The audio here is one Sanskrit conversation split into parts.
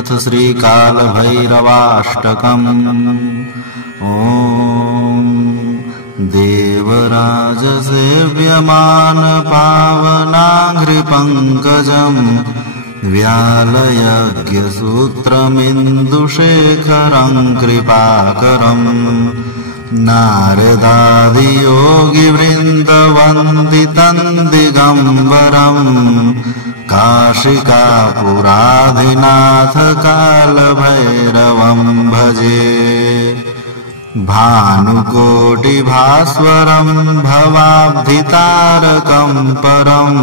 अथ श्रीकालभैरवाष्टकम्। ॐ देवराजसेव्यमान पावनाघ्रिपङ्कजम् व्यालयज्ञसूत्रमिन्दुशेखरम् कृपाकरम् नारदादियोगिवृन्दवन्दितम् दिगम्बरम् काशिकापुराधिनाथ कालभैरवम् भजे। भानुकोटिभास्वरम् भवाब्धितारकम् परम्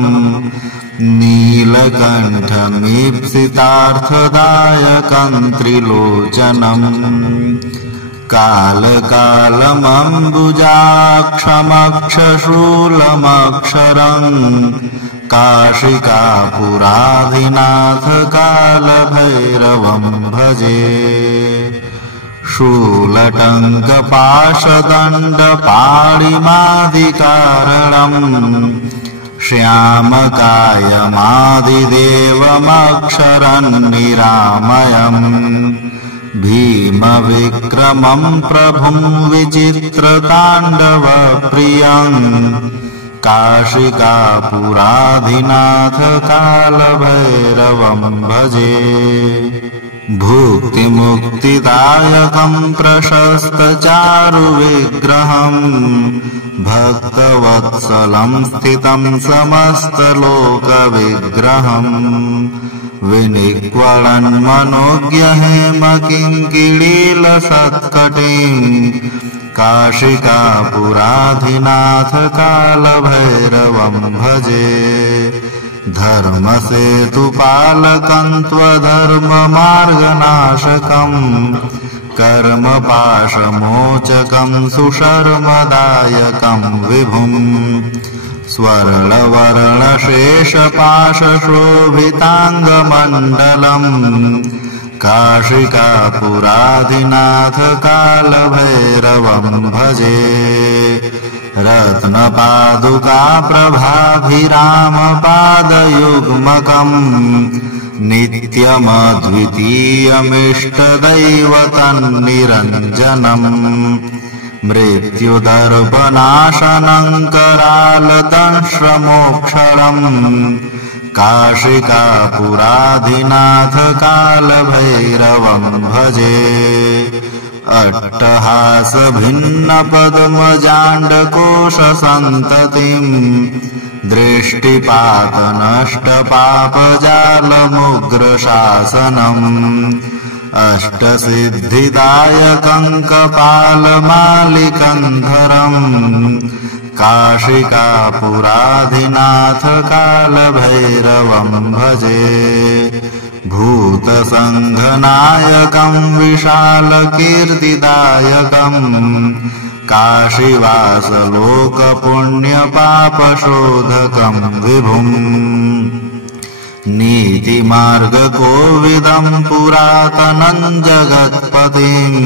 नीलकण्ठमीप्सितार्थदायकम् त्रिलोचनम् कालकालमम्बुजाक्षमक्षशूलमक्षरम् काशिकापुराधिनाथ कालभैरवम् भजे। शूलटङ्कपाशदण्डपाणिमादिकारणम् श्यामकायमादिदेवमक्षरम् निरामयम् भीमविक्रमम् प्रभुं विचित्रताण्डवप्रियम् काशिकापुराधिनाथ कालभैरवम् भजे। भुक्तिमुक्तिदायकम् प्रशस्तचारुविग्रहम् भक्तवत्सलम् स्थितम् समस्तलोकविग्रहम् विनिक्वलन्मनोज्ञहेमकिङ्किणीलसत्कटिम् काशिकापुराधिनाथ कालभैरवम् भजे। धर्मसेतुपालकम् त्वधर्ममार्गनाशकम् कर्मपाशमोचकम् सुशर्मदायकम् विभुम् स्वर्णवर्णशेषपाशशोभिताङ्गमण्डलम् काशिकापुराधिनाथ कालभैरवम् भजे। रत्नपादुकाप्रभाभिरामपादयुग्मकम् नित्यमद्वितीयमिष्टदैवतन्निरञ्जनम् मृत्युदर्पनाशनम् करालदंश्रमोक्षरम् काशिकापुराधिनाथ कालभैरवम् भजे। अट्टहासभिन्नपद्मजाण्डकोशसन्ततिम् दृष्टिपातनष्टपापजालमुग्रशासनम् अष्टसिद्धिदायकम् कपालमालिकन्धरम् काशिकापुराधिनाथ कालभैरवम् भजे। भूतसङ्घनायकम् विशालकीर्तिदायकम् काशीवासलोकपुण्यपापशोधकम् विभुम् नीतिमार्गकोविदम् पुरातनम् जगत्पतिम्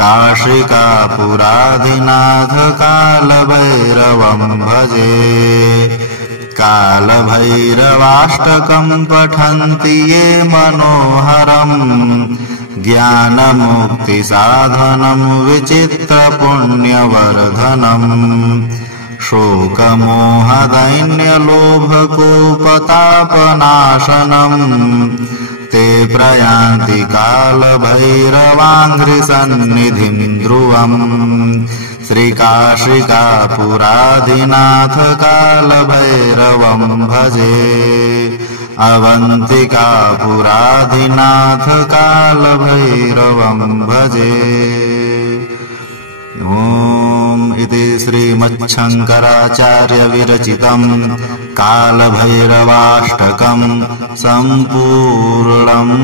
काशिकापुराधिनाथ कालभैरवम् भजे। कालभैरवाष्टकम् पठन्ति ये मनोहरम् ज्ञानमुक्तिसाधनम् विचित्रपुण्यवर्धनम् शोकमोहदैन्यलोभकोपतापनाशनम् ते प्रयान्ति कालभैरवाङ्घ्रिसन्निधिम् ध्रुवम् श्रीकाशिकापुराधिनाथ कालभैरवम् भजे। अवन्तिकापुराधिनाथ कालभैरवम् भजे। ॐ इति श्रीमच्छङ्कराचार्यविरचितम् कालभैरवाष्टकम् सम्पूर्णम्।